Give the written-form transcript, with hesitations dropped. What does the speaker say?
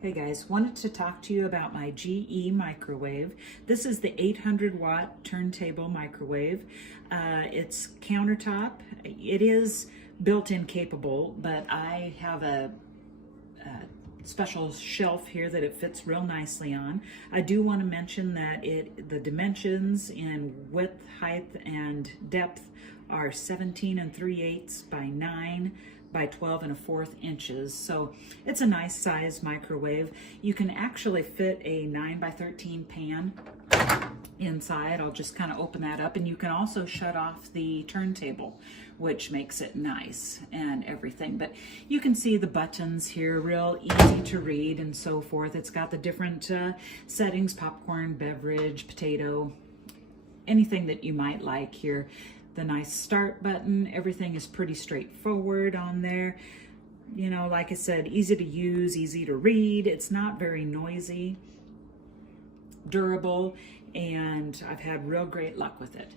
Hey guys, wanted to talk to you about my GE microwave. This is the 800 watt turntable microwave. It's countertop. It is built-in capable, but I have a special shelf here that it fits real nicely on. I do want to mention that the dimensions in width, height, and depth are 17 3/8 by 9 by 12 1/4 inches. So it's a nice size microwave. You can actually fit a 9 by 13 pan inside. I'll just kind of open that up, and you can also shut off the turntable, which makes it nice and everything. But you can see the buttons here, real easy to read and so forth. It's got the different settings: popcorn, beverage, potato, anything that you might like here. The nice start button, everything is pretty straightforward on there. You know, like I said, easy to use, easy to read. It's not very noisy, durable, and I've had real great luck with it.